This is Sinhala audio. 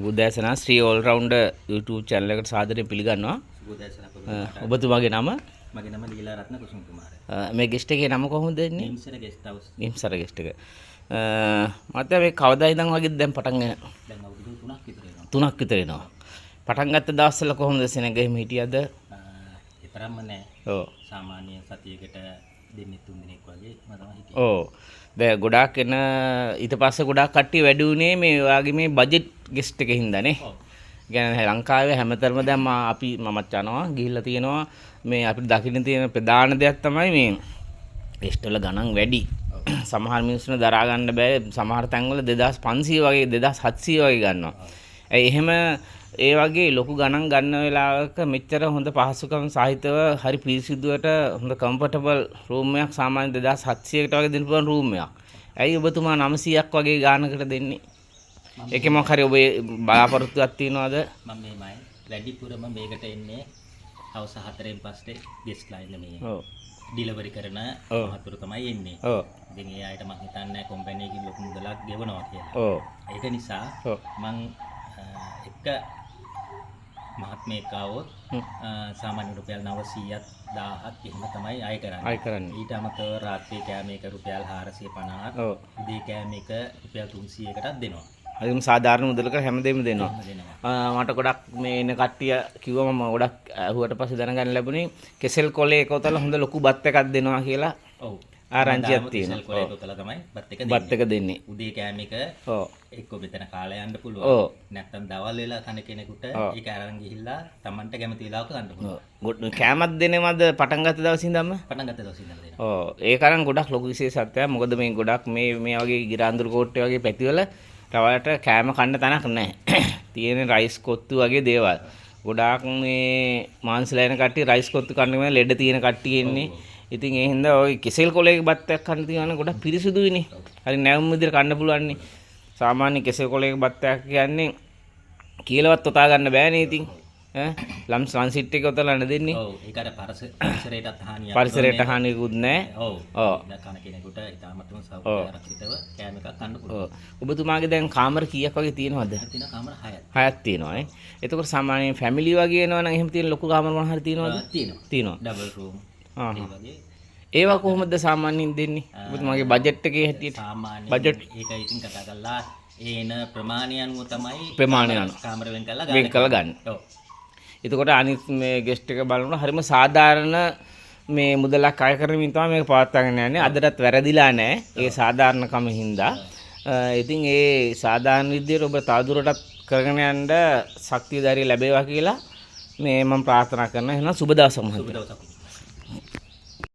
සුබුදෑසන ශ්‍රී ඕල් රවුන්ඩර් YouTube channel එකට සාදරයෙන් පිළිගන්නවා. සුබුදෑසන ඔබතුමාගේ නම? මගේ නම ලීලා රත්න කුසුම් කුමාරය. මේ ගෙස්ට් එකේ නම කොහොමද දෙන්නේ? නිම්සර ගෙස්ට් හවුස්. නිම්සර ගෙස්ට් එක. මට මේ කවදා ඉඳන් වගේ දැන් පටන් ගන්න? දැන් අවුරුදු 3ක් විතර වෙනවා. 3ක් විතර වෙනවා. පටන් ගත්ත දවස්වල කොහොමද සෙනඟ එහෙම හිටියද? ඒ තරම්ම නෑ. ඔව්. සාමාන්‍ය සතියකට දෙන්නේ 3 දිනක් වගේ මම තමයි හිටියේ. ඔව්. දැන් ගොඩාක් එන ඊට පස්සේ ගොඩාක් කට්ටිය වැඩි වුණේ මේ ඔයාගේ මේ බජට් ගෙස්ට් එකේ හින්දානේ. ඔව්. කියන්නේ ලංකාවේ හැමතැනම දැන් මමත් යනවා ගිහිල්ලා තියෙනවා මේ අපිට දකින්න තියෙන ප්‍රධාන දෙයක් තමයි මේ ගෙස්ට් වල ගණන් වැඩි. සමහර මිනිස්සුන්ට දරා ගන්න බෑ. සමහර තැන්වල 2500 වගේ 2700 වගේ ගන්නවා. එහෙම ඒ වගේ ලොකු ගණන් ගන්න වෙලාවක මෙච්චර හොඳ පහසුකම් සහිතව හරි පිරිසිදුවට හොඳ කම්ෆර්ටබල් රූම් එකක් සාමාන්‍ය 2700කට වගේ දෙන්න පුළුවන් රූම් එකක්. ඇයි ඔබතුමා 900ක් වගේ ගානකට දෙන්නේ? ඒකේ මොකක් හරි ඔබේ බලාපොරොත්තුවක් තියනවද? මම මේමයි වැඩිපුරම මේකට එන්නේ හවස 4න් පස්සේ ගෙස්ට්ලා ඉන්න මේ. ඔව්. ඩිලිවරි කරන මහතුරු තමයි එන්නේ. ඔව්. ඉතින් ඒ අයට මම හිතන්නේ කම්පැනි එකකින් ලොකු මුදලක් ගෙවනවා කියලා. ඔව්. ඒක නිසා ඔව්. මං එක මහත්මයෙක් ආවොත් සාමාන්‍ය රුපියල් 900ක් 1000ක් එහෙම තමයි අය කරන්නේ. ඊට අමතරව රාත්‍රී කෑම එක රුපියල් 450ක්. ඔව්. උදේ කෑම එක රුපියල් 300කටත් දෙනවා. අදිම සාධාරණ මුදලකට හැමදේම දෙනවා. මට ගොඩක් මේ එන කට්ටිය කිව්වා මම ගොඩක් අහුවට පස්සේ දැනගන්න ලැබුණේ කෙසෙල් කොලේ එකතල හොඳ ලොකු බත් එකක් දෙනවා කියලා. ඔව්. ආරංචියක් තියෙනවා. කෙසෙල් කොලේ එකතල තමයි බත් එක දෙන්නේ. උදේ කෑම එක ඔව්. එක්ක මෙතන කාලය යන්න පුළුවන්. ඔව්. නැත්තම් දවල් වෙලා කන කෙනෙකුට ඒක අරන් ගිහිල්ලා Tamanට කැමති වෙලාවක කන්න පුළුවන්. කෑමක් දෙනවද පටන් ගත්ත දවසේ ඉඳන්ම? පටන් ගත්ත දවසේ ඉඳන් දෙනවා. ඔව්. ඒක අරන් ගොඩක් ලොකු විශේෂත්වයක්. මොකද මේ ගොඩක් මේ වගේ ගිරාඳුරු කෝට්ටේ වගේ පැතිවල රවලට කෑම කන්න තැනක් නැහැ. තියෙන රයිස් කොත්තු වගේ දේවල්. ගොඩාක් මේ මාංශලා එන කට්ටිය රයිස් කොත්තු කන්නේ ලෙඩ තියෙන කට්ටිය ඉන්නේ. ඉතින් ඒ හින්දා ඔය කෙසෙල් කොලේක බත් එකක් කන්න තියනවා ගොඩක් පිරිසුදුයිනේ. හරි නැවුම් විදිහට කන්න පුළුවන් නේ. සාමාන්‍ය කෙසෙල් කොලේක බත් එකක් කියන්නේ කියලාවත් තොතා ගන්න බෑනේ ඉතින්. ලම්ස් ලන්සිට් එක උතලන්න දෙන්නේ. ඔව්. ඒක අර පරිසරයටත් හානියක්. පරිසරයට හානියකුත් නැහැ. ඔව්. ඔව්. කන කෙනෙකුට ඉතාමත්ම සෞඛ්‍යරක්ෂිතව කෑම එකක් කන්න පුළුවන්. ඔබතුමාගේ දැන් කාමර කීයක් වගේ තියෙනවද? තියෙන කාමර 6ක්. 6ක් තියෙනවා නේ. එතකොට සාමාන්‍යයෙන් ෆැමිලි වගේ එනවා නම් එහෙම තියෙන ලොකු කාමර මොන හරි තියෙනවද? තියෙනවා. Double room. ඒ වගේ. ඒවා කොහොමද සාමාන්‍යයෙන් දෙන්නේ? ඔබතුමාගේ බජට් එකේ හැටියට. සාමාන්‍යයෙන් බජට් ඒක ඉතින් කතා කරලා ඒන ප්‍රමාණය අනුව තමයි ප්‍රමාණය අනුව කාමර වෙන් කරලා වෙන් කරලා ගන්න. ඔව්. එතකොට අනිත් මේ ගෙස්ට් එක බලනකොට හරිම සාධාරණ මේ මුදලක් අය කරමින් තමයි මේක පවත්වාගෙන යන්නේ. අදටත් වැරදිලා නැහැ. ඒ සාධාරණකම හින්දා. ඉතින් ඒ සාධාරණ විදියට ඔබ තවදුරටත් කරගෙන යන්න ශක්තිය ධෛර්යය ලැබේවා කියලා මේ මම ප්‍රාර්ථනා කරනවා. එහෙනම් සුබ දවසක් මහත්තයා. සුබ දවසක්.